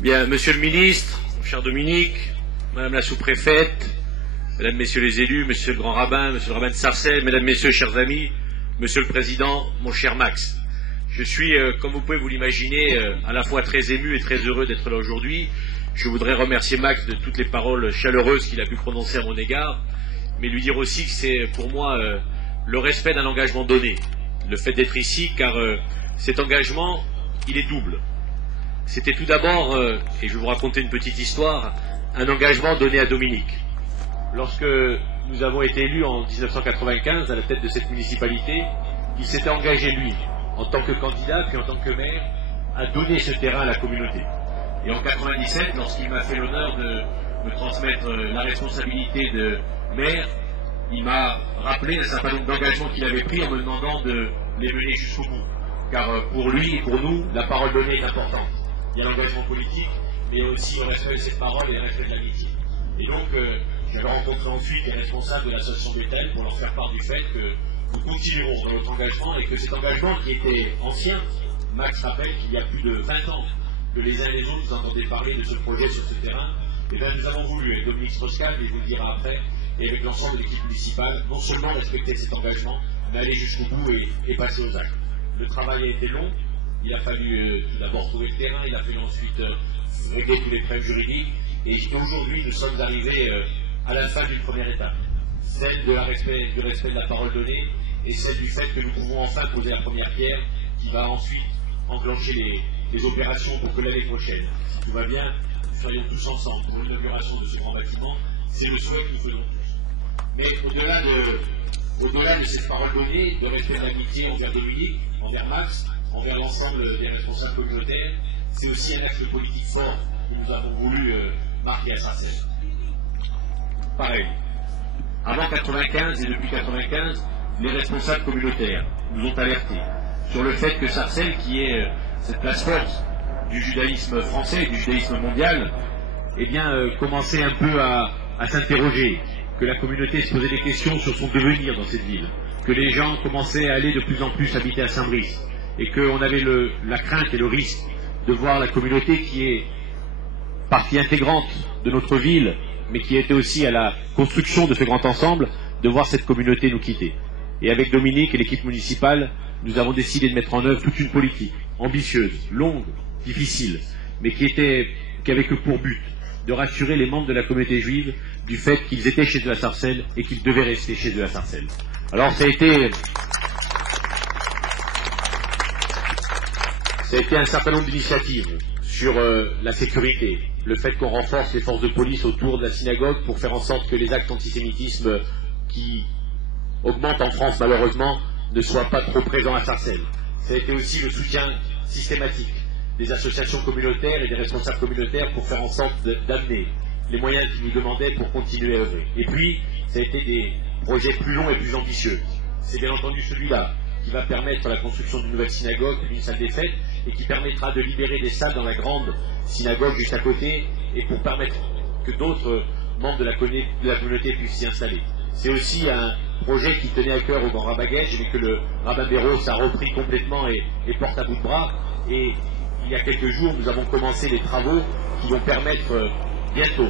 Bien, Monsieur le Ministre, mon cher Dominique, Madame la sous-préfète, Mesdames, Messieurs les élus, Monsieur le grand rabbin, Monsieur le rabbin de Sarcelles, Mesdames, Messieurs, chers amis, Monsieur le Président, mon cher Max. Je suis, comme vous pouvez vous l'imaginer, à la fois très ému et très heureux d'être là aujourd'hui. Je voudrais remercier Max de toutes les paroles chaleureuses qu'il a pu prononcer à mon égard, mais lui dire aussi que c'est pour moi le respect d'un engagement donné, le fait d'être ici, car cet engagement, il est double. C'était tout d'abord, et je vais vous raconter une petite histoire, un engagement donné à Dominique. Lorsque nous avons été élus en 1995 à la tête de cette municipalité, il s'était engagé, lui, en tant que candidat, puis en tant que maire, à donner ce terrain à la communauté. Et en 1997, lorsqu'il m'a fait l'honneur de me transmettre la responsabilité de maire, il m'a rappelé un certain nombre d'engagements qu'il avait pris en me demandant de les mener jusqu'au bout. Car pour lui et pour nous, la parole donnée est importante. Il y a l'engagement politique, mais il y a aussi le respect de cette parole et le respect de l'amitié. Et donc, j'avais rencontré ensuite les responsables de l'association Bethel pour leur faire part du fait que nous continuerons dans notre engagement et que cet engagement qui était ancien, Max rappelle qu'il y a plus de 20 ans que les uns et les autres vous entendez parler de ce projet sur ce terrain, et bien nous avons voulu, avec Dominique Strauss-Kahn, et je vous le dirai après, et avec l'ensemble de l'équipe municipale, non seulement respecter cet engagement, mais aller jusqu'au bout et passer aux actes. Le travail a été long, il a fallu tout d'abord trouver le terrain, il a fallu ensuite régler tous les problèmes juridiques, et aujourd'hui nous sommes arrivés à la fin d'une première étape, celle du respect de la parole donnée, et celle du fait que nous pouvons enfin poser la première pierre, qui va ensuite enclencher les opérations pour que l'année prochaine, si tout va bien, nous soyons tous ensemble pour l'inauguration de ce grand bâtiment. C'est le souhait que nous faisons tous. Mais au-delà de cette parole donnée, de respect de l'amitié envers Dominique, envers Max, envers l'ensemble des responsables communautaires, c'est aussi un axe politique fort que nous avons voulu marquer à Sarcelles. Pareil. Avant 1995 et depuis 1995, les responsables communautaires nous ont alertés sur le fait que Sarcelles, qui est cette place forte du judaïsme français, du judaïsme mondial, eh bien, commençait un peu à s'interroger, que la communauté se posait des questions sur son devenir dans cette ville, que les gens commençaient à aller de plus en plus habiter à Saint-Brice, et qu'on avait la crainte et le risque de voir la communauté qui est partie intégrante de notre ville, mais qui était aussi à la construction de ce grand ensemble, de voir cette communauté nous quitter. Et avec Dominique et l'équipe municipale, nous avons décidé de mettre en œuvre toute une politique ambitieuse, longue, difficile, mais qui avait que pour but de rassurer les membres de la communauté juive du fait qu'ils étaient chez eux à Sarcelles et qu'ils devaient rester chez eux à Sarcelles. Alors ça a été un certain nombre d'initiatives sur la sécurité, le fait qu'on renforce les forces de police autour de la synagogue pour faire en sorte que les actes d'antisémitisme qui augmentent en France malheureusement ne soient pas trop présents à Sarcelles. Ça a été aussi le soutien systématique des associations communautaires et des responsables communautaires pour faire en sorte d'amener les moyens qu'ils nous demandaient pour continuer à œuvrer. Et puis, ça a été des projets plus longs et plus ambitieux. C'est bien entendu celui-là qui va permettre la construction d'une nouvelle synagogue, d'une salle des fêtes, et qui permettra de libérer des salles dans la grande synagogue juste à côté, et pour permettre que d'autres membres de la communauté puissent s'y installer. C'est aussi un projet qui tenait à cœur au grand rabbin Gage, mais que le rabbin Béros a repris complètement et porte à bout de bras. Et il y a quelques jours, nous avons commencé les travaux qui vont permettre bientôt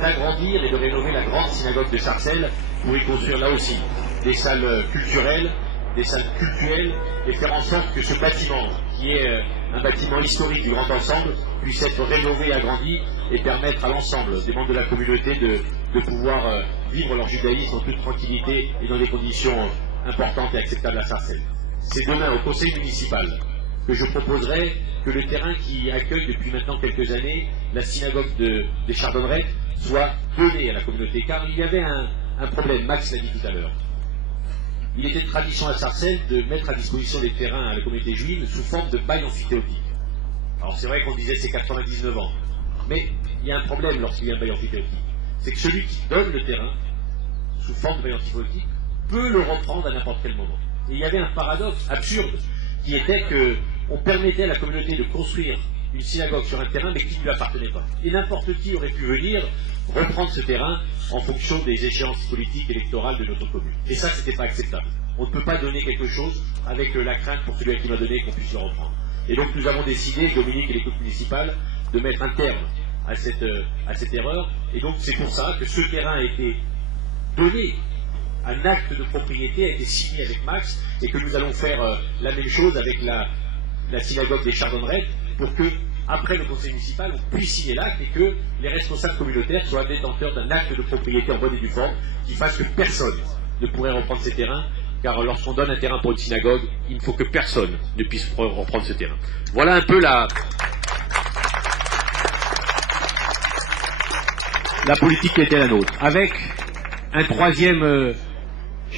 d'agrandir et de rénover la grande synagogue de Sarcelles pour y construire là aussi des salles culturelles, des salles cultuelles, et faire en sorte que ce bâtiment, qui est un bâtiment historique du grand ensemble, puisse être rénové et agrandi et permettre à l'ensemble des membres de la communauté de pouvoir vivre leur judaïsme en toute tranquillité et dans des conditions importantes et acceptables à Sarcelles. C'est demain au conseil municipal que je proposerai que le terrain qui accueille depuis maintenant quelques années la synagogue des Chardonnerets soit donné à la communauté, car il y avait un problème, Max l'a dit tout à l'heure. Il était de tradition à Sarcelles de mettre à disposition des terrains à la communauté juive sous forme de bail amphithéotique. Alors c'est vrai qu'on disait c'est 99 ans, mais il y a un problème lorsqu'il y a un bail amphithéotique. C'est que celui qui donne le terrain sous forme de bail amphithéotique peut le reprendre à n'importe quel moment. Et il y avait un paradoxe absurde qui était qu'on permettait à la communauté de construire une synagogue sur un terrain mais qui ne lui appartenait pas. Et n'importe qui aurait pu venir reprendre ce terrain en fonction des échéances politiques électorales de notre commune. Et ça, c'était pas acceptable. On ne peut pas donner quelque chose avec la crainte pour celui à qui m'a donné qu'on puisse le reprendre. Et donc nous avons décidé, Dominique et l'équipe municipale, de mettre un terme à cette erreur. Et donc c'est pour ça que ce terrain a été donné, un acte de propriété a été signé avec Max, et que nous allons faire la même chose avec la synagogue des Chardonnerets, pour que, après le conseil municipal, on puisse signer l'acte et que les responsables communautaires soient détenteurs d'un acte de propriété en bonne et due forme, qui fasse que personne ne pourrait reprendre ces terrains, car lorsqu'on donne un terrain pour une synagogue, il ne faut que personne ne puisse reprendre ce terrain. Voilà un peu la politique qui était la nôtre, avec un troisième,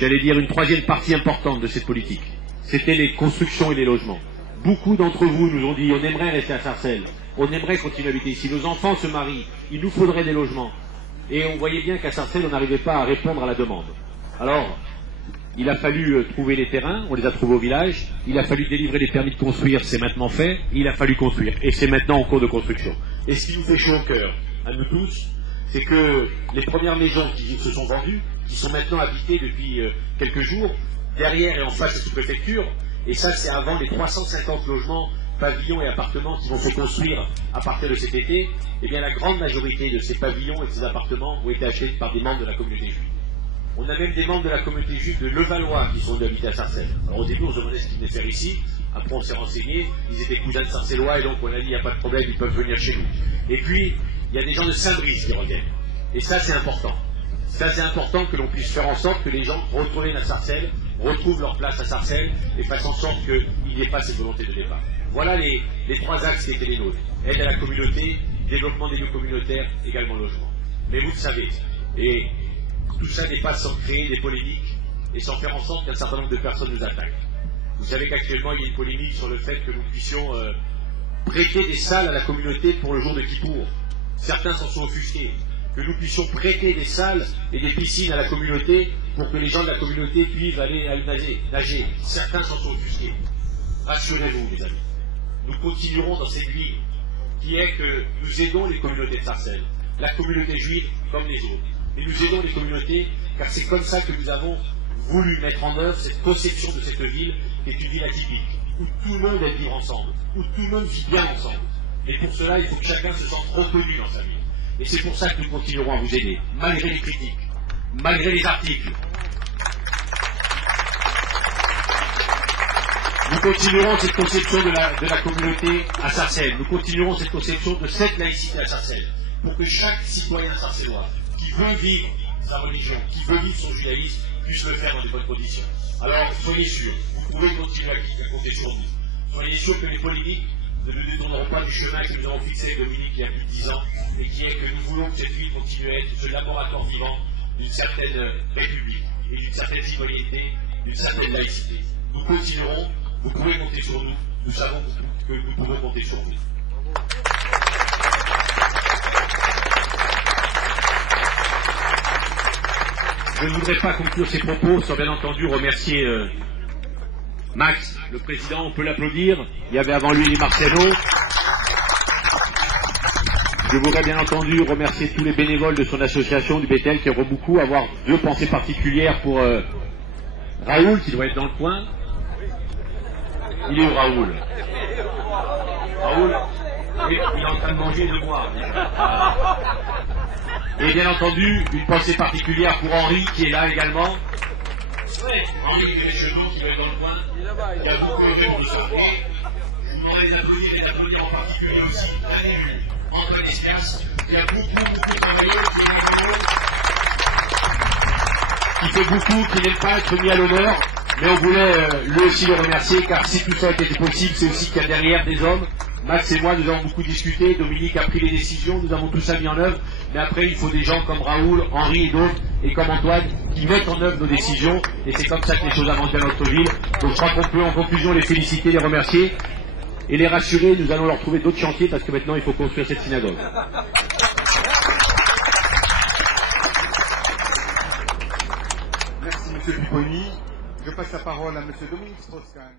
une troisième partie importante de cette politique. C'était les constructions et les logements. Beaucoup d'entre vous nous ont dit on aimerait rester à Sarcelles, on aimerait continuer à habiter ici, nos enfants se marient, il nous faudrait des logements. Et on voyait bien qu'à Sarcelles, on n'arrivait pas à répondre à la demande. Alors, il a fallu trouver les terrains, on les a trouvés au village, il a fallu délivrer les permis de construire, c'est maintenant fait, il a fallu construire, et c'est maintenant en cours de construction. Et ce qui nous fait chaud au cœur, à nous tous, c'est que les premières maisons qui se sont vendues, qui sont maintenant habitées depuis quelques jours, derrière et en face de la sous-préfecture, et ça c'est avant les 350 logements, pavillons et appartements qui vont se construire à partir de cet été, eh bien la grande majorité de ces pavillons et de ces appartements ont été achetés par des membres de la communauté juive. On a même des membres de la communauté juive de Levallois qui sont venus habiter à Sarcelles. Alors au début on se demandait ce qu'ils venaient faire ici, après on s'est renseigné, ils étaient cousins de Sarcellois et donc on a dit il n'y a pas de problème, ils peuvent venir chez nous. Et puis il y a des gens de Saint-Brice qui reviennent. Et ça c'est important. Ça c'est important que l'on puisse faire en sorte que les gens retournent à Sarcelles, retrouvent leur place à Sarcelles et fassent en sorte qu'il n'y ait pas cette volonté de départ. Voilà les trois axes qui étaient les nôtres. Aide à la communauté, développement des lieux communautaires, également logement. Mais vous le savez, et tout ça n'est pas sans créer des polémiques et sans faire en sorte qu'un certain nombre de personnes nous attaquent. Vous savez qu'actuellement il y a une polémique sur le fait que nous puissions prêter des salles à la communauté pour le jour de Kippour. Certains s'en sont offusqués. Que nous puissions prêter des salles et des piscines à la communauté pour que les gens de la communauté puissent aller nager. Certains s'en sont offusqués. Rassurez-vous, mes amis. Nous continuerons dans cette ligne qui est que nous aidons les communautés de Sarcelles, la communauté juive comme les autres. Mais nous aidons les communautés car c'est comme ça que nous avons voulu mettre en œuvre cette conception de cette ville qui est une ville atypique, où tout le monde aime vivre ensemble, où tout le monde vit bien ensemble. Et pour cela, il faut que chacun se sente reconnu dans sa ville. Et c'est pour ça que nous continuerons à vous aider, malgré les critiques, malgré les articles. Nous continuerons cette conception de la communauté à Sarcelles. Nous continuerons cette conception de cette laïcité à Sarcelles, pour que chaque citoyen sarcellois qui veut vivre sa religion, qui veut vivre son judaïsme, puisse le faire dans de bonnes conditions. Alors, soyez sûrs, vous pouvez continuer à compter sur nous. Soyez sûrs que les polémiques ne nous détourneront pas du chemin que nous avons fixé avec Dominique il y a plus de 10 ans, et qui est que nous voulons que cette ville continue à être ce laboratoire vivant d'une certaine république, et d'une certaine citoyenneté, d'une certaine laïcité. Nous continuerons, vous pouvez compter sur nous, nous savons que nous pouvons compter sur vous. Je ne voudrais pas conclure ces propos sans bien entendu remercier Max, le président, on peut l'applaudir. Il y avait avant lui Marciano. Je voudrais bien entendu remercier tous les bénévoles de son association du Bethel qui auront beaucoup, avoir deux pensées particulières pour Raoul qui doit être dans le coin. Il est où Raoul? Raoul, il est en train de manger de moi. Et bien entendu, une pensée particulière pour Henri qui est là également. Henri qui est les chevaux qui va être dans le coin. Il y a beaucoup de gens de sortir. Je vous demanderai les applaudir en particulier aussi un élu, Antoine Espers, qui a beaucoup travaillé, qui fait beaucoup, qui n'aime pas être mis à l'honneur, mais on voulait lui aussi le remercier, car si tout ça était possible, c'est aussi qu'il y a derrière des hommes. Max et moi, nous avons beaucoup discuté, Dominique a pris les décisions, nous avons tout ça mis en œuvre, mais après, il faut des gens comme Raoul, Henri et d'autres, et comme Antoine, qui mettent en œuvre nos décisions, et c'est comme ça que les choses avancent dans notre ville. Donc je crois qu'on peut en conclusion les féliciter, les remercier, et les rassurer, nous allons leur trouver d'autres chantiers, parce que maintenant, il faut construire cette synagogue. Merci, M. Pupponi. Je passe la parole à M. Dominique Strauss-Kahn.